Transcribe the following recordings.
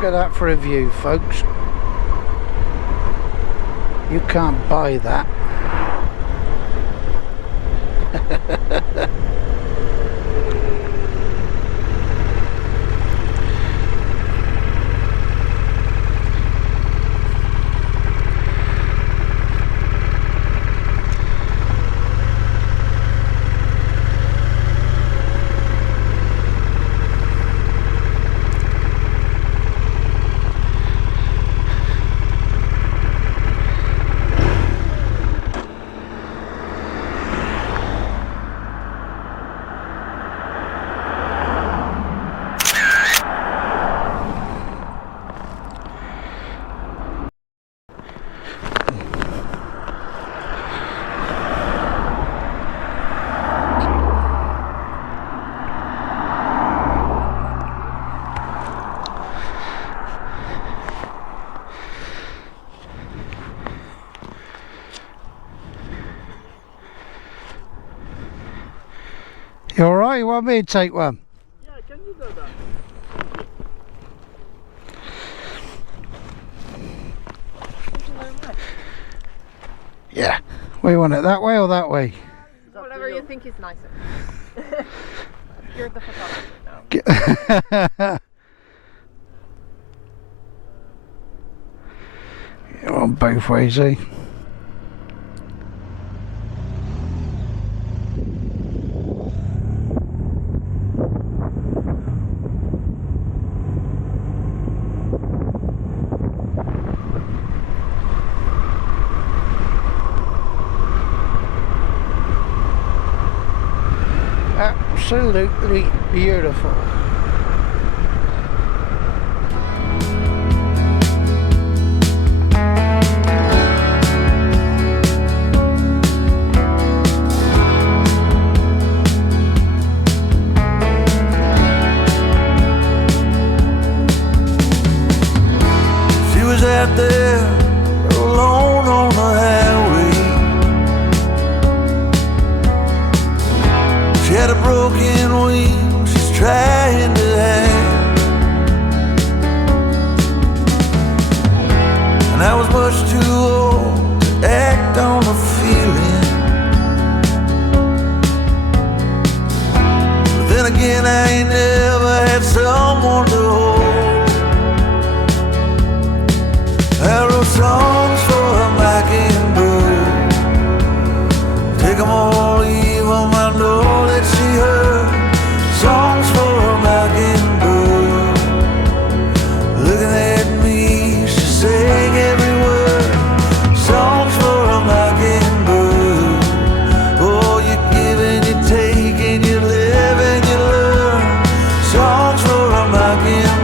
Look at that for a view, folks. You can't buy that. You alright? You want me to take one? Yeah, can you do that? Yeah. We want it that way or that way? Whatever you think is nicer. You're the photographer now. You want both ways, eh? Absolutely beautiful. She was out there alone on the highway. She had a broken wing she's trying to hide, and I was much too old to act on the feeling. But then again, I ain't never had someone to hold. I wrote songs for a mockingbird. Take 'em all, leave 'em, I know that she heard. Songs for a mockingbird. Looking at me, she sang every word. Songs for a mockingbird. Oh, you give and you take and you live and you learn. Songs for a mockingbird.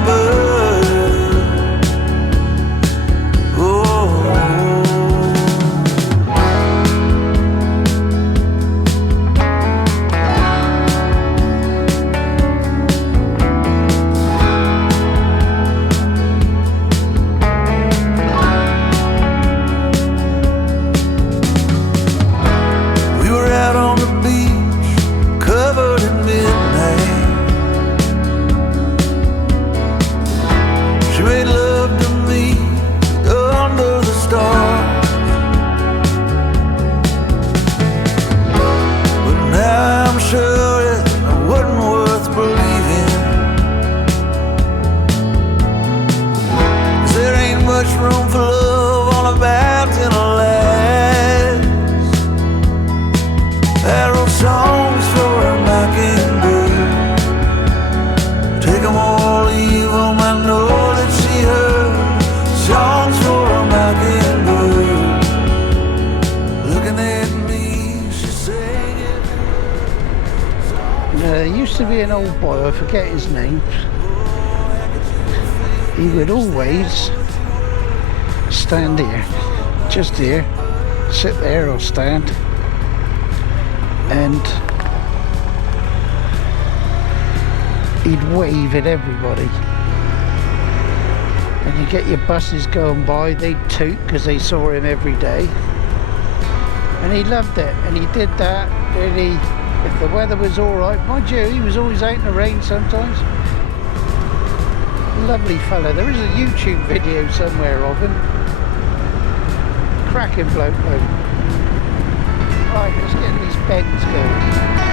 Room for love on a mountain of lights. I wrote songs for a mockingbird. Take 'em all, leave 'em, I know that she heard. Songs for a mockingbird. Looking at me, she sang it. There used to be an old boy, I forget his name. He would always stand here, just here, sit there or stand, and he'd wave at everybody. And you get your buses going by, they'd toot because they saw him every day. And he loved it, and he did that really, if the weather was alright, mind you, he was always out in the rain sometimes. lovely fella. There is a YouTube video somewhere of him. Cracking bloke though. Right, let's get these bends going.